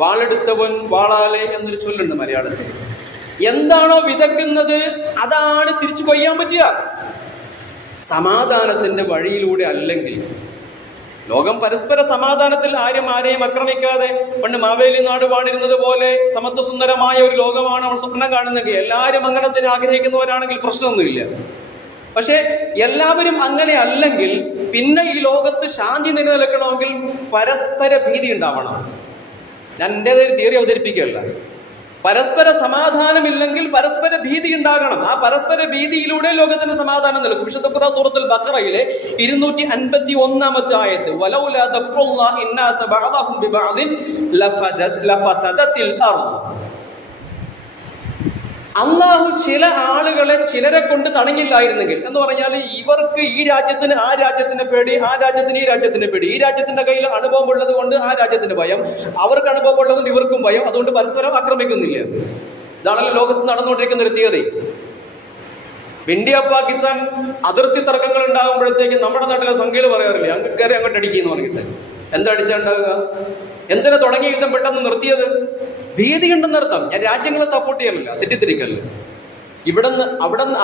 വാളെടുത്തവൻ വാളാലെ എന്നൊരു ചൊല്ലുണ്ട് മലയാളത്തിൽ. എന്താണോ വിതയ്ക്കുന്നത് അതാണ് തിരിച്ചു കൊയ്യാൻ പറ്റുക. സമാധാനത്തിന്റെ വഴിയിലൂടെ അല്ലെങ്കിൽ ലോകം പരസ്പര സമാധാനത്തിൽ ആരെയും ആക്രമിക്കാതെ പണ്ട് മാവേലി നാട് പാടിരുന്നത് പോലെ സമത്വസുന്ദരമായ ഒരു ലോകമാണ് നമ്മൾ സ്വപ്നം കാണുന്നെങ്കിൽ, എല്ലാവരും അങ്ങനെ തന്നെ ആഗ്രഹിക്കുന്നവരാണെങ്കിൽ പ്രശ്നമൊന്നുമില്ല. പക്ഷെ എല്ലാവരും അങ്ങനെ അല്ലെങ്കിൽ പിന്നെ ഈ ലോകത്ത് ശാന്തി നിലനിൽക്കണമെങ്കിൽ പരസ്പര ഭീതി ഉണ്ടാവണം. ഞാൻ എൻ്റെതൊരു തിയറി അവതരിപ്പിക്കുകയല്ല. പരസ്പര സമാധാനമില്ലെങ്കിൽ പരസ്പര ഭീതി ഉണ്ടാകണം. ആ പരസ്പര ഭീതിയിലൂടെ ലോകത്തിന് സമാധാനം നൽകും. വിശുദ്ധ ഖുർആൻ സൂറത്തുൽ ബഖറയിലെ 251 ആയത്ത്, വലൗലാ ദഫ്റുല്ലാഹി ഇന്നാസ ബഅദഹും ബിബഅദിൻ ലഫസദത്തിൽ അർദ്. അള്ളാഹു ചില ആളുകളെ ചിലരെ കൊണ്ട് തടഞ്ഞില്ലായിരുന്നെങ്കിൽ എന്ന് പറഞ്ഞാൽ ഇവർക്ക് ഈ രാജ്യത്തിന് ആ രാജ്യത്തിന്റെ പേടി, ആ രാജ്യത്തിന് ഈ രാജ്യത്തിന്റെ പേടി, ഈ രാജ്യത്തിന്റെ കയ്യിൽ അനുഭവം ഉള്ളത് കൊണ്ട് ആ രാജ്യത്തിന്റെ ഭയം, അവർക്ക് അനുഭവം ഉള്ളതുകൊണ്ട് ഇവർക്കും ഭയം, അതുകൊണ്ട് പരസ്പരം ആക്രമിക്കുന്നില്ല. ഇതാണല്ലോ ലോകത്ത് നടന്നുകൊണ്ടിരിക്കുന്ന ഒരു തിയറി. ഇന്ത്യ പാകിസ്ഥാൻ അതിർത്തി തർക്കങ്ങൾ ഉണ്ടാകുമ്പോഴത്തേക്ക് നമ്മുടെ നാട്ടിലെ സംഖ്യകൾ പറയാറില്ലേ, അങ്ങോട്ട് കയറി അങ്ങോട്ട് അടിക്കുന്നു പറഞ്ഞിട്ട്. എന്താ അടിച്ചുണ്ടാവുക? എന്തിനാ തുടങ്ങിയ യുദ്ധം പെട്ടെന്ന് നിർത്തിയത്? ഭീതിയുണ്ടെന്നർത്ഥം. ഞാൻ രാജ്യങ്ങളെ സപ്പോർട്ട് ചെയ്യാറില്ല, തെറ്റിദ്ധരിക്കല്ല.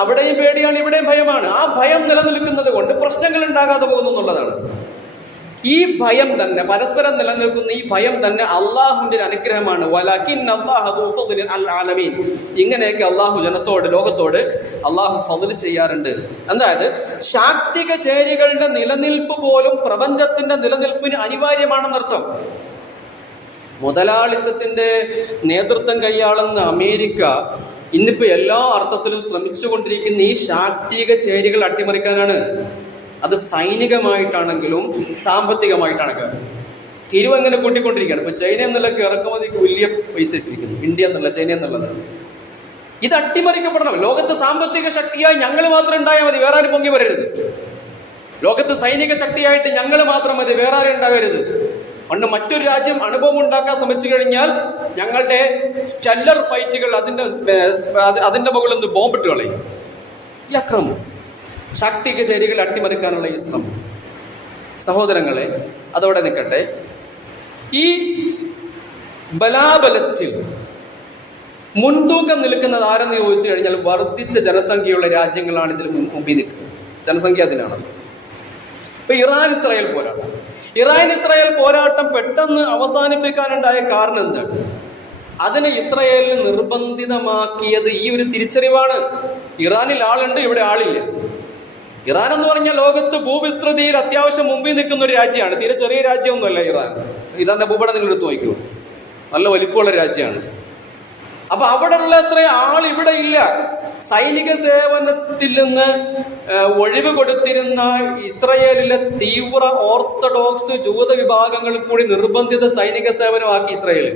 അവിടെയും പേടിയാണ്, ഇവിടെയും ഭയമാണ്. ആ ഭയം നിലനിൽക്കുന്നത് കൊണ്ട് പ്രശ്നങ്ങൾ ഉണ്ടാകാതെ പോകുന്നു എന്നുള്ളതാണ്. ഈ ഭയം തന്നെ, പരസ്പരം നിലനിൽക്കുന്ന ഈ ഭയം തന്നെ അള്ളാഹുവിന്റെ ഒരു അനുഗ്രഹമാണ്. ഇങ്ങനെയൊക്കെ അള്ളാഹു ജനത്തോട്, ലോകത്തോട് അള്ളാഹു ഫദ്ൽ ചെയ്യാറുണ്ട്. അതായത് ശാക്തിക ചേരികളുടെ നിലനിൽപ്പ് പോലും പ്രപഞ്ചത്തിന്റെ നിലനിൽപ്പിന് അനിവാര്യമാണെന്നർത്ഥം. മുതലാളിത്തത്തിന്റെ നേതൃത്വം കൈയാളുന്ന അമേരിക്ക ഇന്നിപ്പോ എല്ലാ അർത്ഥത്തിലും ശ്രമിച്ചുകൊണ്ടിരിക്കുന്ന ഈ ശാക്തിക ചേരികൾ അട്ടിമറിക്കാനാണ്. അത് സൈനികമായിട്ടാണെങ്കിലും സാമ്പത്തികമായിട്ടാണെങ്കിലും തിരിവങ്ങനെ കൂട്ടിക്കൊണ്ടിരിക്കുകയാണ്. ഇപ്പൊ ചൈന എന്നുള്ളൊക്കെ ഇറക്കുമതിക്ക് വലിയ പൈസ ഇട്ടിരിക്കുന്നു, ഇന്ത്യ എന്നുള്ള, ചൈന എന്നുള്ളത്. ഇത് അട്ടിമറിക്കപ്പെടണം. ലോകത്ത് സാമ്പത്തിക ശക്തിയായി ഞങ്ങൾ മാത്രം ഉണ്ടായാൽ മതി, വേറെ ആരും പൊങ്ങി വരരുത്. ലോകത്ത് സൈനിക ശക്തിയായിട്ട് ഞങ്ങൾ മാത്രം മതി, വേറെ ആരും ഉണ്ടാകരുത്. പണ്ട് മറ്റൊരു രാജ്യം അനുഭവം ഉണ്ടാക്കാൻ ശ്രമിച്ചു കഴിഞ്ഞാൽ ഞങ്ങളുടെ സ്റ്റെല്ലർ ഫൈറ്റുകൾ അതിന്റെ മുകളിൽ നിന്ന് ബോംബിട്ട് കളയും. ഈ അക്രമം, ശാക്തിക ചേരികൾ അട്ടിമറിക്കാനുള്ള ഈ ശ്രമം. സഹോദരങ്ങളെ, അതോടെ നിൽക്കട്ടെ. ഈ ബലാബലത്തിൽ മുൻതൂക്കം നിൽക്കുന്നത് ആരെന്ന് ചോദിച്ചു കഴിഞ്ഞാൽ വർദ്ധിച്ച ജനസംഖ്യയുള്ള രാജ്യങ്ങളാണ് ഇതിൽ മുമ്പിൽ നിൽക്കുക. ജനസംഖ്യ അതിനാണ്. ഇപ്പൊ ഇറാൻ ഇസ്രായേൽ പോരാട്ടം പെട്ടെന്ന് അവസാനിപ്പിക്കാനുണ്ടായ കാരണം എന്താണ്? അതിന് ഇസ്രായേലിന് നിർബന്ധിതമാക്കിയത് ഈ ഒരു തിരിച്ചറിവാണ്. ഇറാനിൽ ആളുണ്ട്, ഇവിടെ ആളില്ല. ഇറാൻ എന്ന് പറഞ്ഞാൽ ലോകത്ത് ഭൂവിസ്തൃതിയിൽ അത്യാവശ്യം മുമ്പിൽ നിൽക്കുന്ന ഒരു രാജ്യമാണ്. തീരെ ചെറിയ രാജ്യമൊന്നുമല്ല ഇറാൻ. ഇറാന്റെ ഭൂപടം നിങ്ങൾ എടുത്ത് നോക്കൂ, നല്ല വലിപ്പമുള്ള രാജ്യമാണ്. അപ്പൊ അവിടെയുള്ള അത്ര ആൾ ഇവിടെ ഇല്ല. സൈനിക സേവനത്തിൽ നിന്ന് ഒഴിവ് കൊടുത്തിരുന്ന ഇസ്രയേലിലെ തീവ്ര ഓർത്തഡോക്സ് ജൂത വിഭാഗങ്ങൾ കൂടി നിർബന്ധിത സൈനിക സേവനമാക്കി ഇസ്രയേൽ.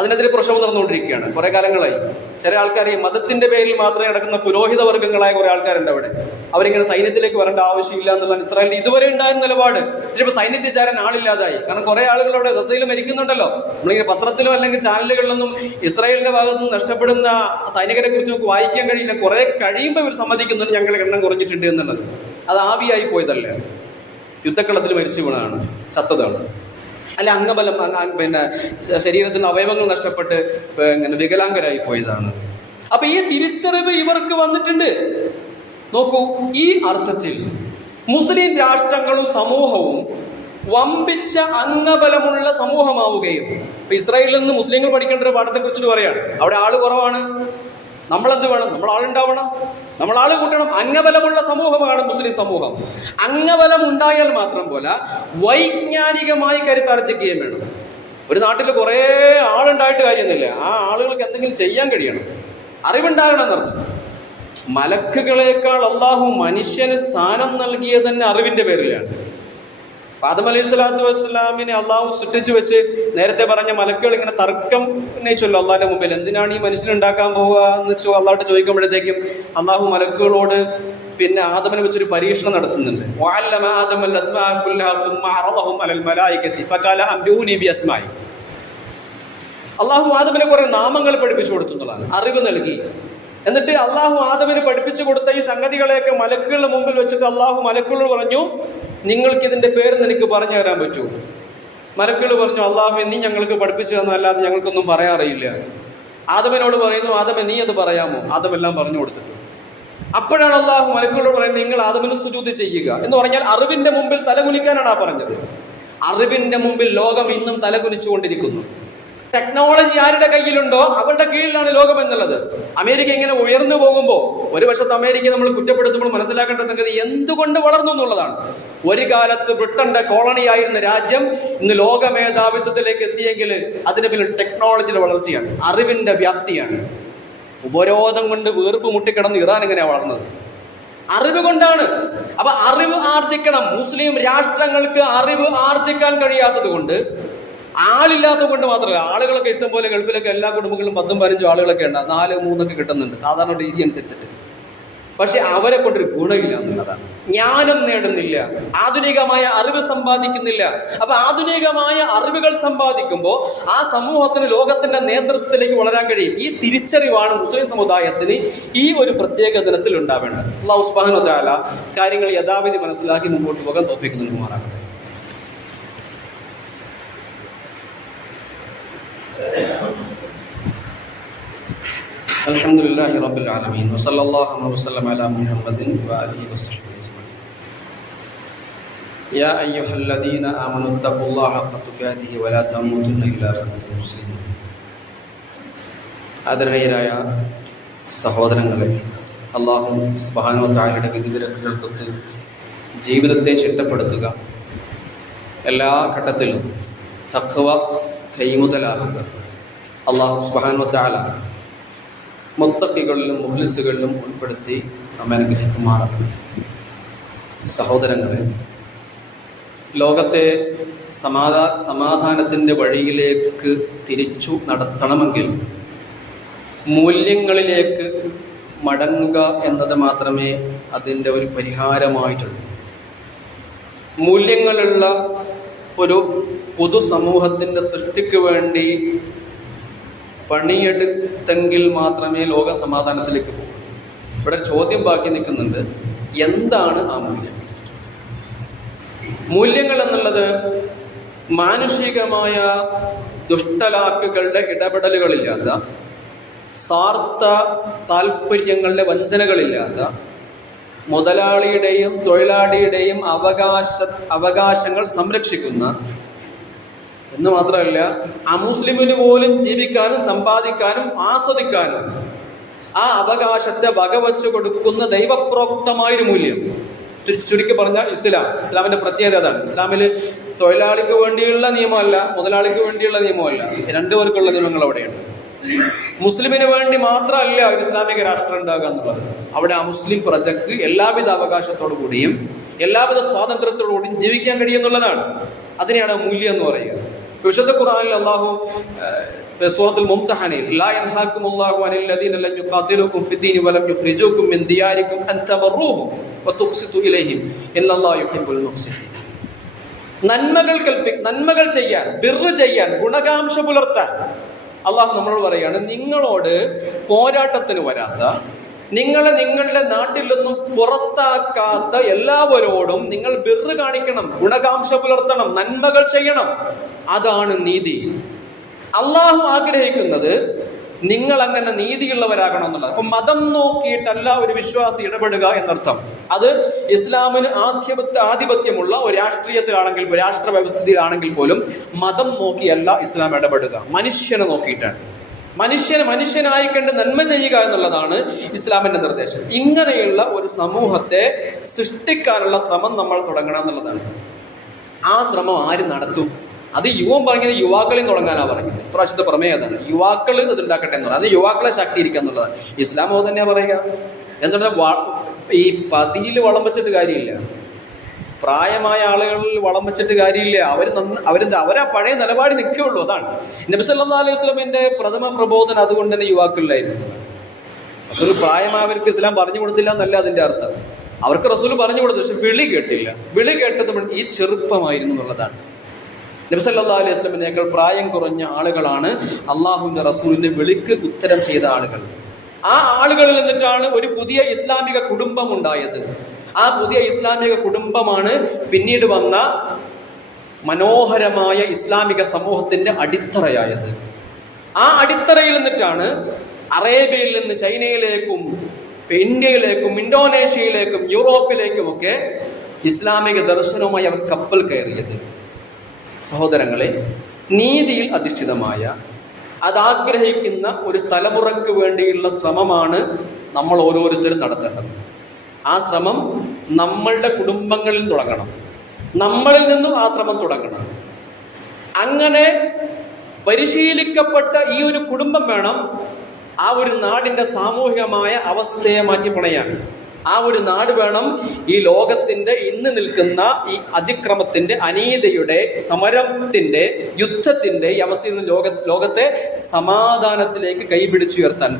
അതിനെതിരെ പ്രശ്നം നടന്നുകൊണ്ടിരിക്കുകയാണ് കുറെ കാലങ്ങളായി. ചില ആൾക്കാർ ഈ മതത്തിന്റെ പേരിൽ മാത്രമേ നടക്കുന്ന പുരോഹിത വർഗ്ഗങ്ങളായ കുറെ ആൾക്കാരുണ്ട് അവിടെ. അവരിങ്ങനെ സൈന്യത്തിലേക്ക് വരേണ്ട ആവശ്യമില്ല എന്നുള്ള ഇസ്രായേലിൽ ഇതുവരെ ഉണ്ടായിരുന്ന നിലപാട്. പക്ഷെ ഇപ്പൊ സൈന്യത്തിൽ ചേരാൻ ആളില്ലാതായി. കാരണം കുറെ ആളുകൾ അവിടെ ഗസയിൽ മരിക്കുന്നുണ്ടല്ലോ. നമ്മളിങ്ങനെ പത്രത്തിലോ അല്ലെങ്കിൽ ചാനലുകളിലൊന്നും ഇസ്രായേലിന്റെ ഭാഗത്ത് നിന്ന് നഷ്ടപ്പെടുന്ന സൈനികരെ കുറിച്ച് നമുക്ക് വായിക്കാൻ കഴിയില്ല. കുറെ കഴിയുമ്പോൾ ഇവർ സമ്മതിക്കുന്നുണ്ട് ഞങ്ങളുടെ എണ്ണം കുറഞ്ഞിട്ടുണ്ട് എന്നുള്ളത്. അത് ആവിയായി പോയതല്ല, യുദ്ധക്കളത്തിൽ മരിച്ചു വീണതാണ്, ചത്തതാണ്. അല്ല, അംഗബലം, പിന്നെ ശരീരത്തിൽ നിന്ന് അവയവങ്ങൾ നഷ്ടപ്പെട്ട് ഇങ്ങനെ വികലാംഗരായി പോയതാണ്. അപ്പൊ ഈ തിരിച്ചറിവ് ഇവർക്ക് വന്നിട്ടുണ്ട്. നോക്കൂ, ഈ അർത്ഥത്തിൽ മുസ്ലിം രാഷ്ട്രങ്ങളും സമൂഹവും വമ്പിച്ച അംഗബലമുള്ള സമൂഹമാവുകയും, ഇപ്പൊ ഇസ്രായേലിൽ നിന്ന് മുസ്ലിങ്ങൾ പഠിക്കേണ്ട ഒരു പാഠത്തെ കുറിച്ചിട്ട് പറയാണ്. അവിടെ ആള് കുറവാണ്, നമ്മളെന്ത് വേണം? നമ്മൾ ആളുണ്ടാവണം, നമ്മൾ ആള് കൂട്ടണം. അംഗബലമുള്ള സമൂഹമാണ് മുസ്ലിം സമൂഹം. അംഗബലം ഉണ്ടായാൽ മാത്രം പോലെ വൈജ്ഞാനികമായി കരുത്താർജിക്കുകയും വേണം. ഒരു നാട്ടിൽ കുറേ ആളുണ്ടായിട്ട് കാര്യമൊന്നുമില്ല. ആ ആളുകൾക്ക് എന്തെങ്കിലും ചെയ്യാൻ കഴിയണം, അറിവുണ്ടാകണം എന്നർത്ഥം. മലക്കുകളെക്കാൾ അള്ളാഹു മനുഷ്യന് സ്ഥാനം നൽകിയത് തന്നെ അറിവിന്റെ പേരിലാണ്. ആദം അലൈഹി സ്വലാത്തു വസ്സലാമിനെ അള്ളാഹു സൃഷ്ടിച്ചു വെച്ച് നേരത്തെ പറഞ്ഞ മലക്കുകൾ ഇങ്ങനെ തർക്കം ഉന്നയിച്ചല്ലോ അള്ളാഹിന്റെ മുമ്പിൽ. എന്തിനാണ് ഈ മനുഷ്യനുണ്ടാക്കാൻ പോവുക എന്ന് അള്ളാഹോട്ട് ചോദിക്കുമ്പോഴത്തേക്കും അള്ളാഹു മലക്കുകളോട് പിന്നെ ആദമിനെ വെച്ചൊരു പരീക്ഷണം നടത്തുന്നുണ്ട്. അള്ളാഹു ആദമിനെ കുറെ നാമങ്ങൾ പഠിപ്പിച്ചു കൊടുത്തുള്ളതാണ്, അറിവ് നൽകി. എന്നിട്ട് അള്ളാഹു ആദമിന് പഠിപ്പിച്ചു കൊടുത്ത ഈ സംഗതികളെയൊക്കെ മലക്കുകളുടെ മുമ്പിൽ വെച്ചിട്ട് അള്ളാഹു മലക്കുകളോട് പറഞ്ഞു, നിങ്ങൾക്ക് ഇതിന്റെ പേരെന്ന് എനിക്ക് പറഞ്ഞു തരാൻ പറ്റുമോ? മലക്കുകൾ പറഞ്ഞു, അള്ളാഹു നീ ഞങ്ങൾക്ക് പഠിപ്പിച്ചു തന്നല്ലാതെ ഞങ്ങൾക്കൊന്നും പറയാൻ അറിയില്ല. ആദമിനോട് പറയുന്നു, ആദമെ നീ അത് പറയാമോ? ആദമെല്ലാം പറഞ്ഞു കൊടുത്തിട്ടു. അപ്പോഴാണ് അള്ളാഹു മലക്കുകളോട് പറയുന്നത്, നിങ്ങൾ ആദമിന് സുജൂദ് ചെയ്യുക എന്ന് പറഞ്ഞാൽ അറിവിന്റെ മുമ്പിൽ തലകുനിക്കാനാണ് ആ പറഞ്ഞത്. അറിവിന്റെ മുമ്പിൽ ലോകം ഇന്നും തലകുനിച്ചുകൊണ്ടിരിക്കുന്നു. ടെക്നോളജി ആരുടെ കയ്യിലുണ്ടോ അവരുടെ കീഴിലാണ് ലോകം എന്നുള്ളത്. അമേരിക്ക ഇങ്ങനെ ഉയർന്നു പോകുമ്പോൾ ഒരു വശത്ത് അമേരിക്ക നമ്മൾ കുറ്റപ്പെടുത്തുമ്പോൾ മനസ്സിലാക്കേണ്ട സംഗതി എന്തുകൊണ്ട് വളർന്നു എന്നുള്ളതാണ്. ഒരു കാലത്ത് ബ്രിട്ടന്റെ കോളണിയായിരുന്ന രാജ്യം ഇന്ന് ലോക മേധാവിത്വത്തിലേക്ക് എത്തിയെങ്കിൽ അതിന് പിന്നിൽ ടെക്നോളജിയുടെ വളർച്ചയാണ്, അറിവിന്റെ വ്യാപ്തിയാണ്. ഉപരോധം കൊണ്ട് വീർപ്പ് മുട്ടിക്കിടന്ന് ഇറാൻ എങ്ങനെയാണ് വളർന്നത്? അറിവ് കൊണ്ടാണ്. അപ്പൊ അറിവ് ആർജിക്കണം. മുസ്ലിം രാഷ്ട്രങ്ങൾക്ക് അറിവ് ആർജിക്കാൻ കഴിയാത്തത് കൊണ്ട് ആളില്ലാത്തത് കൊണ്ട് മാത്രമല്ല, ആളുകളൊക്കെ ഇഷ്ടം പോലെ ഗൾഫിലൊക്കെ എല്ലാ കുടുംബങ്ങളിലും 10-15 ആളുകളൊക്കെ ഉണ്ട്, 4-3 കിട്ടുന്നുണ്ട് സാധാരണ രീതി അനുസരിച്ചിട്ട്. പക്ഷെ അവരെ കൊണ്ടൊരു ഗുണമില്ല എന്നുള്ളതാണ്. ജ്ഞാനം നേടുന്നില്ല, ആധുനികമായ അറിവ് സമ്പാദിക്കുന്നില്ല. അപ്പൊ ആധുനികമായ അറിവുകൾ സമ്പാദിക്കുമ്പോൾ ആ സമൂഹത്തിന് ലോകത്തിന്റെ നേതൃത്വത്തിലേക്ക് വളരാൻ കഴിയും. ഈ തിരിച്ചറിവാണ് മുസ്ലിം സമുദായത്തിന് ഈ ഒരു പ്രത്യേക ദിനത്തിൽ ഉണ്ടാവേണ്ടത്. അല്ലാഹു സുബ്ഹാനഹു വ തആല കാര്യങ്ങൾ യഥാവിധി മനസ്സിലാക്കി മുമ്പോട്ട് പോകാൻ തൗഫീഖ് നൽകുമാറാകട്ടെ. അൽഹംദുലില്ലാഹി റബ്ബിൽ ആലമീൻ വസല്ലല്ലാഹു വസല്ലം അലാ മുഹമ്മദിൻ വആലിഹി വസഹ്ബിഹി അജ്മഈൻ. യാ അയ്യുഹല്ലദീന ആമനൂ തഖുല്ലാഹ ഹഖ്ക തുഖാതിഹി വലാ തമൂതുന്ന ഇല്ലാ വഅൻതും മുസ്ലിമൂൻ. ആദരണീയരായ സഹോദരങ്ങളെ, അല്ലാഹു സുബ്ഹാനഹു വ തആലയുടെ വിധിവിലക്കുകൾക്കൊത്ത് ജീവിതത്തെ ചിട്ടപ്പെടുത്തുക, എല്ലാ ഘട്ടത്തിലും തഖ്വ കൈമുതലാക്കുക. അല്ലാഹു സുബ്ഹാനഹു വ തആല മുത്തഖികളിലും മുഖ്ലിസുകളിലും ഉൾപ്പെടുത്തി നമ്മെ അനുഗ്രഹിക്കുമാറാണ്. സഹോദരങ്ങളെ, ലോകത്തെ സമാധാനത്തിൻ്റെ വഴിയിലേക്ക് തിരിച്ചു നടത്തണമെങ്കിൽ മൂല്യങ്ങളിലേക്ക് മടങ്ങുക എന്നത് മാത്രമേ അതിൻ്റെ ഒരു പരിഹാരമായിട്ടുള്ളൂ. മൂല്യങ്ങളുള്ള ഒരു പൊതുസമൂഹത്തിൻ്റെ സൃഷ്ടിക്ക് വേണ്ടി പണിയെടുത്തെങ്കിൽ മാത്രമേ ലോക സമാധാനത്തിലേക്ക് പോകും. ഇവിടെ ചോദ്യം ബാക്കി നിൽക്കുന്നുണ്ട്, എന്താണ് ആ മൂല്യം? മൂല്യങ്ങൾ എന്നുള്ളത് മാനുഷികമായ ദുഷ്ടലാക്കുകളുടെ ഇടപെടലുകളില്ലാത്ത, സ്വാർത്ഥ താല്പര്യങ്ങളുടെ വഞ്ചനകളില്ലാത്ത, മുതലാളിയുടെയും തൊഴിലാളിയുടെയും അവകാശങ്ങൾ സംരക്ഷിക്കുന്ന, എന്ന് മാത്രമല്ല അമുസ്ലിമിന് പോലും ജീവിക്കാനും സമ്പാദിക്കാനും ആസ്വദിക്കാനും ആ അവകാശത്തെ വകവെച്ചു കൊടുക്കുന്ന ദൈവപ്രോക്തമായൊരു മൂല്യം. ചുരുക്കി പറഞ്ഞാൽ ഇസ്ലാമിൻ്റെ പ്രത്യേകത അതാണ്. ഇസ്ലാമിൽ തൊഴിലാളിക്ക് വേണ്ടിയുള്ള നിയമമല്ല, മുതലാളിക്ക് വേണ്ടിയുള്ള നിയമമല്ല, രണ്ടുപേർക്കുള്ള നിയമങ്ങൾ അവിടെയാണ്. മുസ്ലിമിന് വേണ്ടി മാത്രമല്ല ഒരു ഇസ്ലാമിക രാഷ്ട്രം ഉണ്ടാകുക എന്നുള്ളത്. അവിടെ ആ മുസ്ലിം പ്രജക്ക് എല്ലാവിധ അവകാശത്തോടു കൂടിയും എല്ലാവിധ സ്വാതന്ത്ര്യത്തോടു കൂടിയും ജീവിക്കാൻ കഴിയുന്നുള്ളതാണ്. അതിനെയാണ് മൂല്യം എന്ന് പറയുക. വിശുദ്ധ ഖുർആനിൽ അല്ലാഹു സൂറത്തുൽ മുംതഹനയിൽ ലാ യൻഹാകുമുല്ലാഹു അനിൽ ലദീന ലം യുഖാതിലുകും ഫിദ്ദീനി വലം യുഖ്രിജൂകും മിൻ ദിയാരികും അൻ തബറൂഹും വതുഖ്സിതു ഇലൈഹിം ഇന്നല്ലാഹു യുഹിബ്ബുൽ മുഖ്സിതീൻ. നന്മകൾ ചെയ്യാൻ, ബിർറ് ചെയ്യാൻ, ഗുണകാംക്ഷ പുലർത്താൻ അള്ളാഹു നമ്മളോട് പറയുകയാണ്, നിങ്ങളോട് പോരാട്ടത്തിന് വരാത്ത, നിങ്ങളെ നിങ്ങളുടെ നാട്ടിൽ നിന്നും പുറത്താക്കാത്ത എല്ലാവരോടും നിങ്ങൾ ബിർറ് കാണിക്കണം, ഗുണകാംക്ഷ പുലർത്തണം, നന്മകൾ ചെയ്യണം. അതാണ് നീതി. അള്ളാഹു ആഗ്രഹിക്കുന്നത് നിങ്ങൾ അങ്ങനെ നീതിയുള്ളവരാകണം എന്നുള്ളത്. അപ്പൊ മതം നോക്കിയിട്ടല്ല ഒരു വിശ്വാസി ഇടപെടുക എന്നർത്ഥം. അത് ഇസ്ലാമിന് ആധിപത്യമുള്ള ഒരു രാഷ്ട്രീയത്തിലാണെങ്കിൽ, രാഷ്ട്ര വ്യവസ്ഥിതിയിലാണെങ്കിൽ പോലും മതം നോക്കിയല്ല ഇസ്ലാം ഇടപെടുക, മനുഷ്യനെ നോക്കിയിട്ടാണ്. മനുഷ്യനായി കണ്ട് നന്മ ചെയ്യുക എന്നുള്ളതാണ് ഇസ്ലാമിന്റെ നിർദ്ദേശം. ഇങ്ങനെയുള്ള ഒരു സമൂഹത്തെ സൃഷ്ടിക്കാനുള്ള ശ്രമം നമ്മൾ തുടങ്ങണം എന്നുള്ളതാണ്. ആ ശ്രമം ആര് നടത്തും? അത് പറഞ്ഞത് യുവാക്കളിൽ തുടങ്ങാനാണ് പറഞ്ഞത്. ഇപ്രാവശ്യത്തെ പ്രമേയം അതാണ്, യുവാക്കൾ ഇതുണ്ടാക്കട്ടെ എന്നുള്ളത്. അത് യുവാക്കളെ ശാക്തീകരിക്കുക എന്നുള്ളതാണ്. ഇസ്ലാം അത് തന്നെയാണ് പറയുക. എന്താണ് ഈ പതിയിൽ വളം വെച്ചിട്ട് കാര്യമില്ല, പ്രായമായ ആളുകളിൽ വളം വെച്ചിട്ട് കാര്യമില്ല. അവരാ പഴയ നിലപാടിൽ നിൽക്കുകയുള്ളൂ. അതാണ് നബി സല്ലല്ലാഹു അലൈഹി വസല്ലമയുടെ പ്രഥമ പ്രബോധനം. അതുകൊണ്ട് തന്നെ യുവാക്കളിലായിരുന്നു. റസൂൽ പ്രായമായവർക്ക് ഇസ്ലാം പറഞ്ഞു കൊടുത്തില്ല എന്നല്ല അതിൻ്റെ അർത്ഥം. അവർക്ക് റസൂൽ പറഞ്ഞു കൊടുത്തു, പക്ഷെ വിളി കേട്ടില്ല. വിളി കേട്ടത് ഈ ചെറുപ്പമായിരുന്നു എന്നുള്ളതാണ്. നബി സല്ലല്ലാഹു അലൈഹി വസല്ലമയേക്കാൾ പ്രായം കുറഞ്ഞ ആളുകളാണ് അള്ളാഹുവിൻ്റെ റസൂലിൻ്റെ വിളിക്ക് ഉത്തരം ചെയ്ത ആളുകൾ. ആ ആളുകളിൽ നിന്നിട്ടാണ് ഒരു പുതിയ ഇസ്ലാമിക കുടുംബം ഉണ്ടായത്. ആ പുതിയ ഇസ്ലാമിക കുടുംബമാണ് പിന്നീട് വന്ന മനോഹരമായ ഇസ്ലാമിക സമൂഹത്തിൻ്റെ അടിത്തറയായത്. ആ അടിത്തറയിൽ നിന്നിട്ടാണ് അറേബ്യയിൽ നിന്ന് ചൈനയിലേക്കും ഇന്ത്യയിലേക്കും ഇന്തോനേഷ്യയിലേക്കും യൂറോപ്പിലേക്കുമൊക്കെ ഇസ്ലാമിക ദർശനവുമായി അവർ കപ്പൽ കയറിയത്. സഹോദരങ്ങളെ, നീതിയിൽ അധിഷ്ഠിതമായ, അതാഗ്രഹിക്കുന്ന ഒരു തലമുറയ്ക്ക് വേണ്ടിയുള്ള ശ്രമമാണ് നമ്മൾ ഓരോരുത്തരും നടത്തേണ്ടത്. ആ ശ്രമം നമ്മളുടെ കുടുംബങ്ങളിൽ തുടങ്ങണം, നമ്മളിൽ നിന്നും ആ ശ്രമം തുടങ്ങണം. അങ്ങനെ പരിശീലിക്കപ്പെട്ട ഈ ഒരു കുടുംബം വേണം ആ ഒരു നാടിൻ്റെ സാമൂഹികമായ അവസ്ഥയെ മാറ്റി പണയാൻ. ആ ഒരു നാട് വേണം ഈ ലോകത്തിന്റെ ഇന്ന് നിൽക്കുന്ന ഈ അതിക്രമത്തിന്റെ, അനീതിയുടെ, സമരത്തിന്റെ, യുദ്ധത്തിന്റെ ഈ അവസ്ഥയിൽ നിന്ന് ലോകത്തെ സമാധാനത്തിലേക്ക് കൈപിടിച്ചുയർത്താൻ.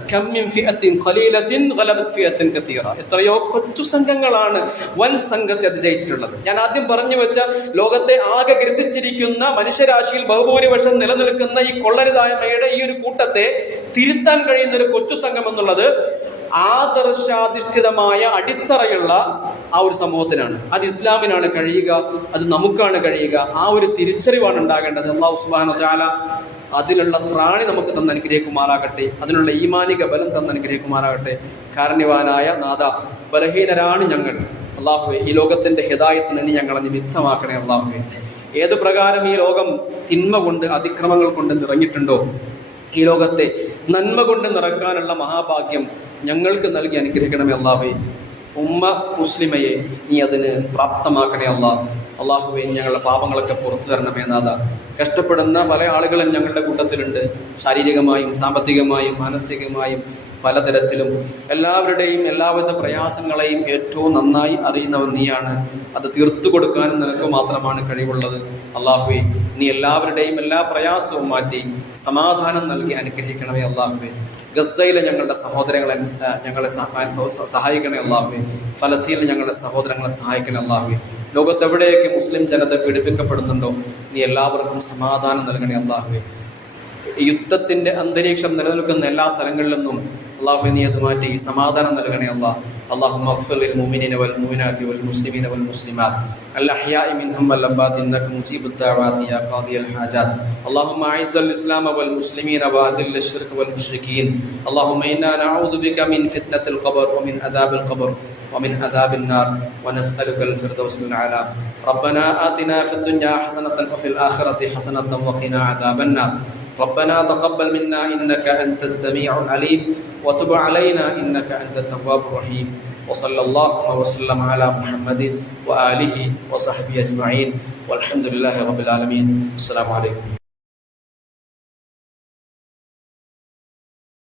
എത്രയോ കൊച്ചു സംഘങ്ങളാണ് വൻ സംഘത്തെ അതിജയിച്ചിട്ടുള്ളത്. ഞാൻ ആദ്യം പറഞ്ഞു വെച്ച ലോകത്തെ ആകെ ഗ്രസിച്ചിരിക്കുന്ന മനുഷ്യരാശിയിൽ ബഹുഭൂരിപക്ഷം നിലനിൽക്കുന്ന ഈ കൊള്ളരുതായ്മയുടെ ഈ ഒരു കൂട്ടത്തെ തിരുത്താൻ കഴിയുന്ന ഒരു കൊച്ചു സംഘം എന്നുള്ളത് ആദർശാധിഷ്ഠിതമായ അടിത്തറയുള്ള ആ ഒരു സമൂഹത്തിനാണ്. അത് ഇസ്ലാമിനാണ് കഴിയുക, അത് നമുക്കാണ് കഴിയുക. ആ ഒരു തിരിച്ചറിവാണ് ഉണ്ടാകേണ്ടത്. അല്ലാഹു സുബ്ഹാനഹു വ തആല അതിനുള്ള ത്രാണി നമുക്ക് തന്ന് അനുഗ്രഹിക്കുമാറാകട്ടെ, അതിനുള്ള ഈമാനിക ബലം തന്ന് അനുഗ്രഹിക്കുമാറാകട്ടെ. കാരുണ്യവാനായ നാഥ, ബലഹീനരാണ് ഞങ്ങൾ. അല്ലാഹുവേ, ഈ ലോകത്തിന്റെ ഹിദായത്തിന് നീ ഞങ്ങളെ നിമിത്തമാക്കണേ. അല്ലാഹുവേ, ഏത് പ്രകാരം ഈ ലോകം തിന്മ കൊണ്ട്, അതിക്രമങ്ങൾ കൊണ്ട് നിറഞ്ഞിട്ടുണ്ടോ, ഈ ലോകത്തെ നന്മ കൊണ്ട് നിറക്കാനുള്ള മഹാഭാഗ്യം ഞങ്ങൾക്ക് നൽകി അനുഗ്രഹിക്കണമേ. അല്ലാഹുവേ, ഉമ്മ മുസ്ലിമയെ നീ അതിന് പ്രാപ്തമാക്കണേ. അല്ലാഹുവേ, ഞങ്ങളുടെ പാപങ്ങളൊക്കെ പുറത്തു തരണമേ നാഥ. കഷ്ടപ്പെടുന്ന പല ആളുകളും ഞങ്ങളുടെ കൂട്ടത്തിലുണ്ട്. ശാരീരികമായും സാമ്പത്തികമായും മാനസികമായും പലതരത്തിലും എല്ലാവരുടെയും എല്ലാവിധ പ്രയാസങ്ങളെയും ഏറ്റവും നന്നായി അറിയുന്നവൻ നീയാണ്. അത് തീർത്തു കൊടുക്കാനും നിനക്ക് മാത്രമാണ് കഴിവുള്ളത്. അല്ലാഹുവേ, നീ എല്ലാവരുടെയും എല്ലാ പ്രയാസവും മാറ്റി സമാധാനം നൽകി അനുഗ്രഹിക്കണമേ. അല്ലാഹുവേ, ഗസയിലെ ഞങ്ങളുടെ സഹോദരങ്ങളെ ഞങ്ങളെ സഹായിക്കണേ. അല്ലാഹുവേ, ഫലസ്തീനിലെ ഞങ്ങളുടെ സഹോദരങ്ങളെ സഹായിക്കണേ. അല്ലാഹുവേ, ലോകത്തെവിടെയൊക്കെ മുസ്ലിം ജനത പീഡിപ്പിക്കപ്പെടുന്നുണ്ടോ നീ എല്ലാവർക്കും സമാധാനം നൽകണേ. അല്ലാഹുവേ, യുദ്ധത്തിന്റെ അന്തരീക്ഷം നിലനിൽക്കുന്ന എല്ലാ സ്ഥലങ്ങളിൽ നിന്നും അല്ലാഹുവേ നീ അത് മാറ്റി സമാധാനം നൽകണേ. اللهم اغفر للمؤمنين والمؤمنات والمسلمين والمسلمات الأحياء منهم والأموات إنك مجيب الدعوات يا قاضي الحاجات. اللهم أعز الإسلام والمسلمين وأذل الشرك والمشركين. اللهم إنا نعوذ بك من فتنة القبر ومن عذاب القبر ومن عذاب النار ونسألك الفردوس الأعلى. ربنا آتنا في الدنيا حسنة وفي الآخرة حسنة وقنا عذاب النار. ربنا تقبل منا إنك أنت السميع العليم وتب علينا إنك أنت التواب الرحيم. وصلى الله وسلم على محمد وآله وصحبه أجمعين والحمد لله رب العالمين. السلام عليكم.